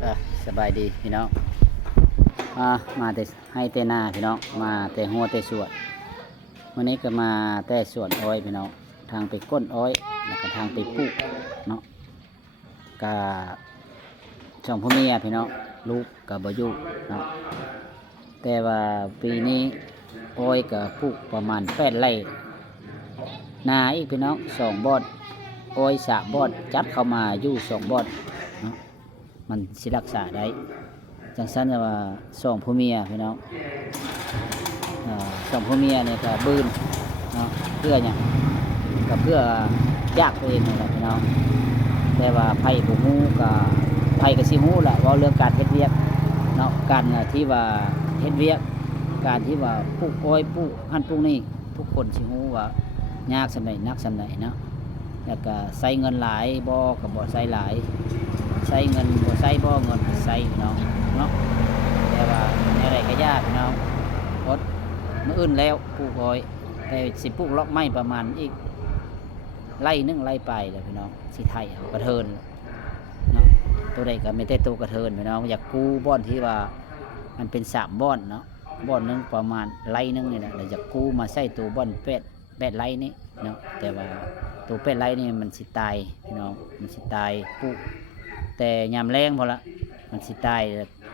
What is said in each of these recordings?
เออสบายดีพี่น้องมาแต่ให้แต่นาพี่น้องมาแต่หัวแต่สวนวันนี้ก็มาแต่สวนอ้อยพี่น้องทางไปก้นอ้อยแล้วก็ทางไปปลูกเนาะกะช่องพ่อเมียพี่น้องลูกกับบอยุเนาะแต่ว่าปีนี้อ้อยกับปลูกประมาณ8 ไร่นาอีกพี่น้อง2 บ่อนอ้อย3 บ่อนจัดเข้ามาอยู่2 บ่อนเนาะมันสิรักษาได้จังสันว่าสองพ่อเมียพี่น้องสองพ่อเมียเนี่ยก็บืนเนาะเพื่อเนี่ยก็เพื่อยากตัวเองนี่แหละพี่น้องแต่ว่าไผ่ผู้ฮู้ก็ไผ่ก็สิฮู้แหละว่าเรื่องการเฮ็ดเวียกเนาะการที่ว่าเฮ็ดเวียกการที่ว่าปลูกอ้อยปลูกหั่นปลูกนี่ทุกคนสิฮู้ว่ายากสำใดนักสำใดเนาะแล้วก็ใช้เงินหลายบ่ก็บ่ใช้หลายใช้เงินบ่ใช้บ่เงินใช้พี่น้องเนาะแต่ว่าในไรก็ยากพี่น้องอดมื้ออื่นแล้วปลูกอ้อยแต่สิปลูกเลาะไม้ประมาณอีกไร่นึงไร่ไปแล้วพี่น้องสิไทยเอากระเทินเนาะตัวใดก็ไม่ได้ตัวกระเทินพี่น้องอยากกู้บ่อนที่ว่ามันเป็น3 บ่อนเนาะบ่อนนึงประมาณไร่นึงนี่แหละแล้วอยากกู้มาใส่ตัวบ่อน8 ไร่นี้เนาะแต่ว่าตัว8 ไร่นี่มันสิตายพี่น้องมันสิตายปลูกแต่ยามแรงพอละมันสิตาย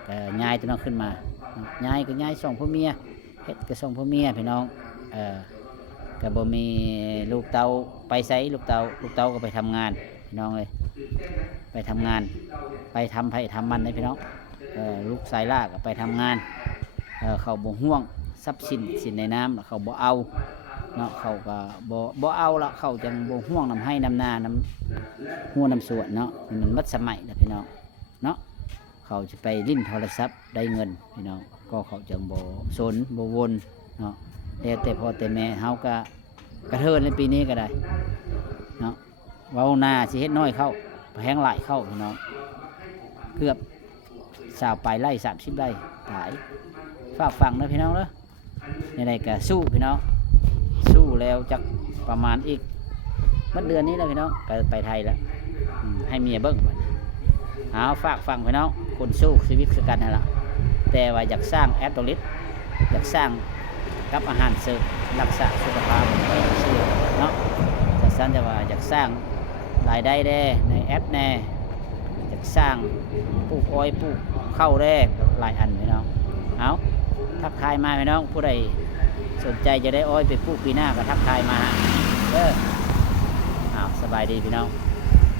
ก็ย้ายตัวน้องขึ้นมาย้ายก็ย้ายส่งพ่อเมียเฮ็ดก็ส่งพ่อเมียพี่น้องก็บ่มีลูกเต้าไปไสลูกเต้าก็ไปทำงานพี่น้องเลยไปทำงานไปทำไผทำมันเลยพี่น้องลูกสายล่าก็ไปทำงานเขาบ่ห่วงทรัพย์สินในน้ำเขาบ่เอาเนาะเขาก็บ่เอาละเขาจังบ่ห่วงน้ำให้น้ำนาน้ำหัวน้ำสวนเนาะมันมัดสมัยแล้วพี่น้องเนาะเขาจะไปลิ้นโทรศัพท์ได้เงินพี่น้องก็เขาจังบ่สนบ่วนเนาะแต่พอแต่แม่เฮาก็กระเทินในปีนี้ก็ได้เนาะเว้าหน้าสิเฮ็ดน้อยเข้าแพงหลายเข้าพี่น้องเกือบ20 ไร่30 ไร่หลายฝากฟังนะพี่น้องเด้อในใดก็สู้พี่น้องสู้แล้วจักประมาณอีกมัดเดือนนี้แล้วพี่น้องก็ไปไทยแล้วให้เมียเบิ้งเอาฝากฟังพี่น้องคนสู้ชีวิตคือกันนั่นแหละแต่ว่าอยากสร้างแอปตัวลิสอยากสร้างกับอาหารเสริมรักษาสุขภาพชื่อเนาะจะสั้นจะว่าอยากสร้างรายได้ได้ในแอปแน่อยากสร้างปลูกอ้อยปลูกข้าวได้หลายอันพี่น้องเอาทักทายมาพี่น้องผู้ใดสนใจจะได้อ้อยไปปลูกปีหน้าก็ทักทายมาอ้าวสบายดีพี่น้อง